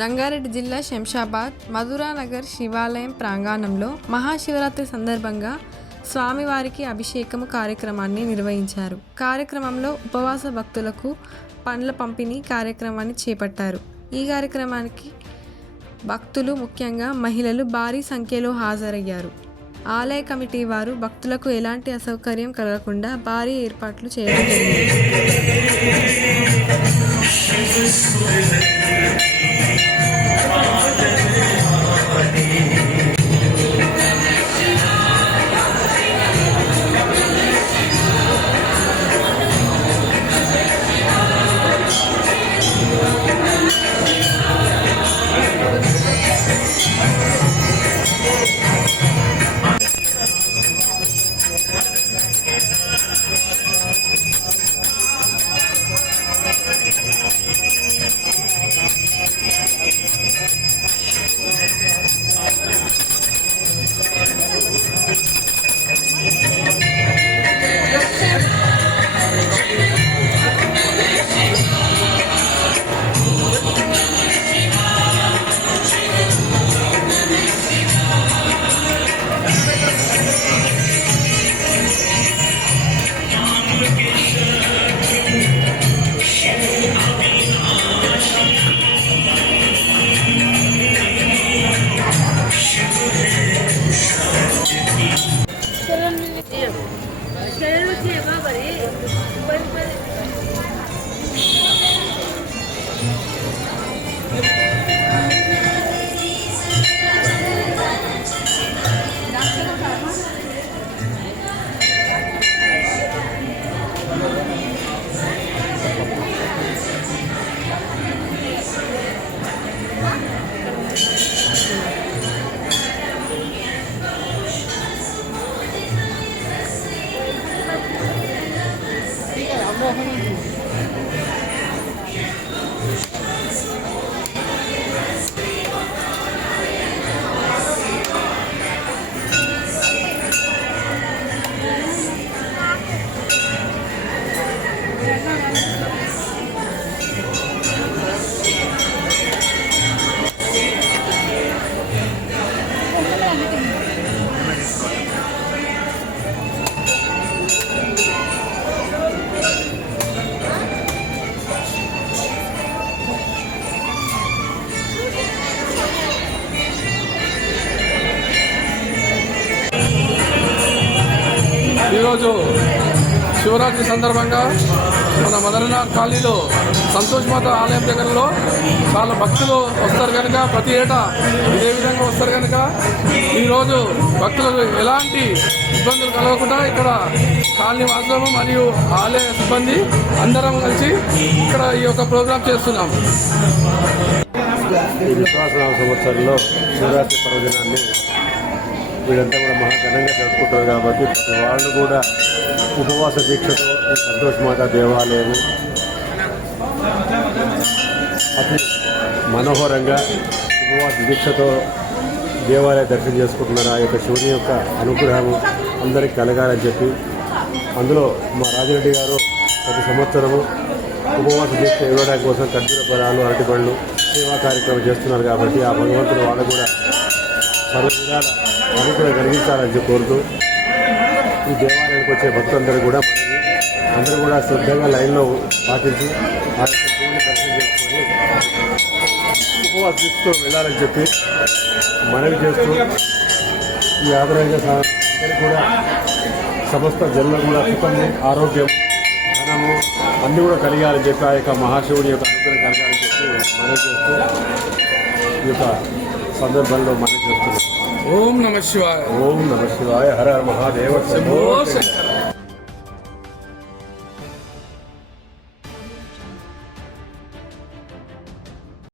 రంగారెడ్డి జిల్లా శంషాబాద్ మధురానగర్ శివాలయం ప్రాంగణంలో మహాశివరాత్రి సందర్భంగా స్వామివారికి అభిషేకము కార్యక్రమాన్ని నిర్వహించారు. కార్యక్రమంలో ఉపవాస భక్తులకు పండ్ల పంపిణీ కార్యక్రమాన్ని చేపట్టారు. ఈ కార్యక్రమానికి భక్తులు ముఖ్యంగా మహిళలు భారీ సంఖ్యలో హాజరయ్యారు. ఆలయ కమిటీ వారు భక్తులకు ఎలాంటి అసౌకర్యం కలగకుండా భారీ ఏర్పాట్లు చేయడం జరిగింది. 过。ఈరోజు శివరాత్రి సందర్భంగా మన మదరనాథ్ కాలనీలో సంతోష్ మాత ఆలయం దగ్గరలో చాలా భక్తులు వస్తారు కనుక ప్రతి ఏటా ఇదే విధంగా వస్తారు కనుక ఈరోజు భక్తులకు ఎలాంటి ఇబ్బందులు కలగకుండా ఇక్కడ కాలనీ వాసులు మరియు ఆలయ సిబ్బంది అందరం కలిసి ఇక్కడ ఈ యొక్క ప్రోగ్రాం చేస్తున్నాం. ఈ విశ్వాసనామ సంవత్సరంలో శివరాత్రి పర్వదినాన్ని వీళ్ళంతా కూడా మహా ఘనంగా జరుపుకుంటారు కాబట్టి ప్రతి వాళ్ళు కూడా ఉపవాస దీక్షతో ఈ సంతోష్ మాత దేవాలయం అతి మనోహరంగా ఉపవాస దీక్షతో దేవాలయ దర్శనం చేసుకుంటున్నారు? ఆ యొక్క శివుని యొక్క అనుగ్రహం అందరికీ కలగాలని చెప్పి అందులో మా రాజిరెడ్డి గారు ప్రతి సంవత్సరము ఉపవాస దీక్ష ఇవ్వడానికి కోసం పొలాలు ఫలాలు అరటిపళ్ళు సేవా కార్యక్రమం చేస్తున్నారు కాబట్టి ఆ భగవంతుడు వాళ్ళు కూడా సర్వ విధాల అనుగ్రహం కలిగించాలని కోరుతూ ఈ దేవాలయానికి వచ్చే భక్తులందరూ కూడా అందరూ కూడా శ్రద్ధగా లైన్లో పాటించి ఆ యొక్క చేసుకొని వెళ్ళాలని చెప్పి మనవి చేస్తూ ఈ ఆదరంగా కూడా సమస్త జనులు కూడా సుఖము ఆరోగ్యం ధనము అన్నీ కూడా కలిగాలని చెప్పి ఆ యొక్క మహాశివుని యొక్క అనుగ్రహం కలగాలని చెప్పి మనవి చేస్తూ ఈ యొక్క సందర్భంలో మన ఓం నమ శివాయ. ఓం నమ శివాయ. హర మహాదేవ. శంభో శంకర